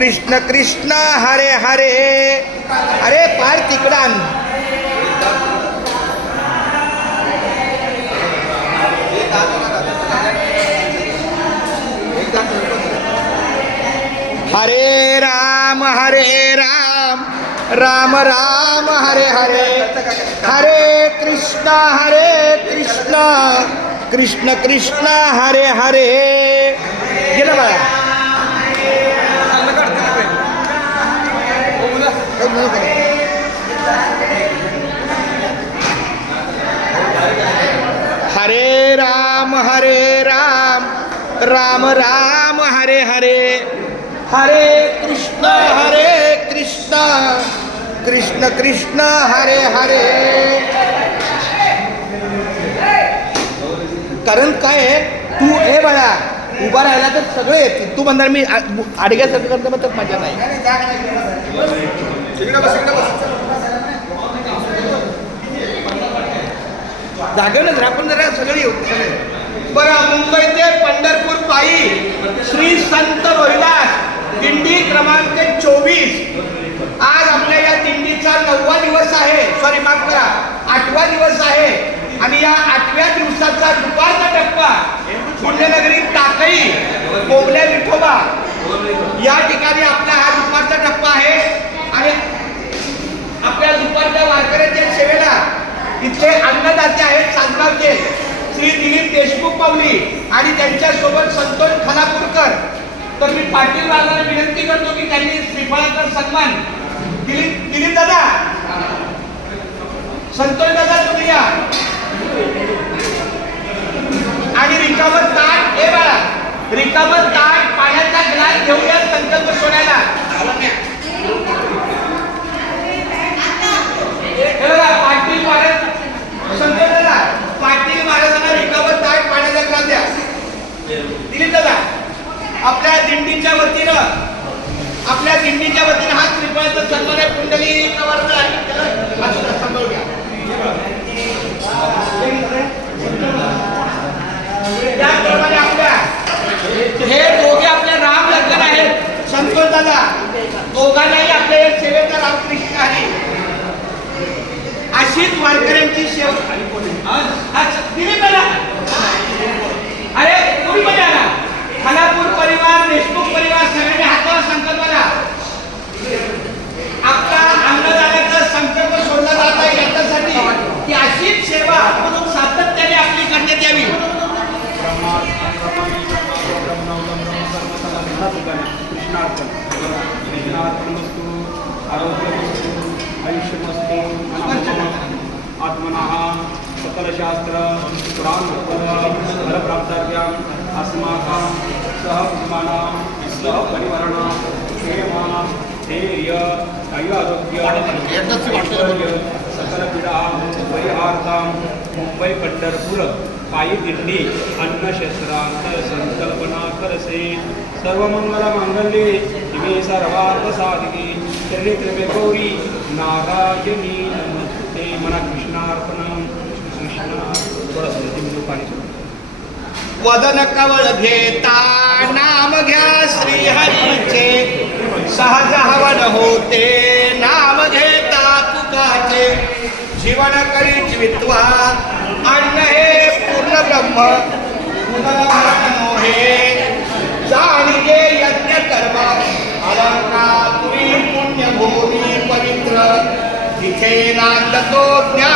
कृष्ण कृष्ण हरे हरे. अरे पार तिकडान. हरे राम राम राम हरे हरे. हरे कृष्ण कृष्ण कृष्ण हरे हरे. गेलं बाळा. हरे राम राम राम हरे हरे. हरे कृष्ण कृष्ण कृष्ण हरे हरे. कारण काय आहे, तू हे बाळा उभा राहिला तर सगळे येतील. तू म्हणणार मी आडग्यासारखं करतो मग तर मजा नाही. जागेवरच राखून जरा सगळे येऊ सगळे. बरं, मुंबई ते पंढरपूर पायी श्री संत रोहिदास दिंडी क्रमांक 24. आज आपल्या या दिंडीचा 9वा दिवस आहे. सॉरी माफ करा, 8वा दिवस आहे. आणि या 8व्या दिवसाचा दुपारचा टप्पा पुण्यनगरी टाकळी कोवल्या विठोबा या ठिकाणी आपला हा दुपारचा टप्पा आहे. आणि आपल्या दुपारच्या वारकऱ्यांच्या सेवेला इथे अन्नदाते आहेत सासगावचे श्री दिलीप देशमुख पावली आणि त्यांच्यासोबत संतोष खानापूरकर. तर मी पाटील बाबांना विनंती करतो की त्यांनी श्रीफळाचा सन्मान. दिलीप दादा, संतोष दादा तुम्ही या. आणि रिकामं ताट, हे बाळा रिकामं ताट पाण्याचा ग्लास घेऊया संकल्प सोडायला. पाटील महाराज, संतोष दादा, पाटील महाराजांना रिकामं ताट पाण्याचा ग्लास द्या. दिलीप दादा, आपल्या दिंडीच्या वतीनं हा श्रीफळाचा सन्मान आहे. कुंडली कवरचा आहे, सांभाळून घ्या. त्याप्रमाणे आपल्या हे दोघे आपल्या राम लखन आहेत. संतोष दादा, दोघांनाही आपल्या सेवेचा रामकृष्ण हरी. अशीच वारकऱ्यांची सेवा. दिलीप दादा, अरे कोणी मध्ये आला. खानापूर परिवार, देशमुख परिवार सगळ्यांनी हातावर संकल्प करा. आपला अन्नदात्याचा संकल्प सोडला जात आहे याच्यासाठी की अशीच सेवा सातत्याने आपली करण्यात यावी. आत्मनः सकलशास्त्र पुराणप्राप्ताभ्याम् अस्माकं सहकुटुम्बानां सहपरिवाराणां क्षेमां धैर्य आयुरारोग्य सकलपीडा परिहारार्थं मुंबई पंढरपूर पायी दिंडी अन्नक्षेत्रांत संकल्पना करसे. सर्वमंगलमांगल्ये शिवे सर्वार्थसाधिके शरणे त्र्यंबके गौरी नारायणी नमोस्तुते. मना कृष्णार्पणम. कृष्ण वदन कवळ घेता नाम घ्या श्री हरीचे. सहज हवन होते नाम घेता तुकाचे. जीवन करी जीवित्वा अन्न हे पूर्ण ब्रह्म हे. जाणीजे यज्ञ कर्म अलंकार पुरी पुण्यभूमी पवित्र. तिथे नांदतो ज्ञान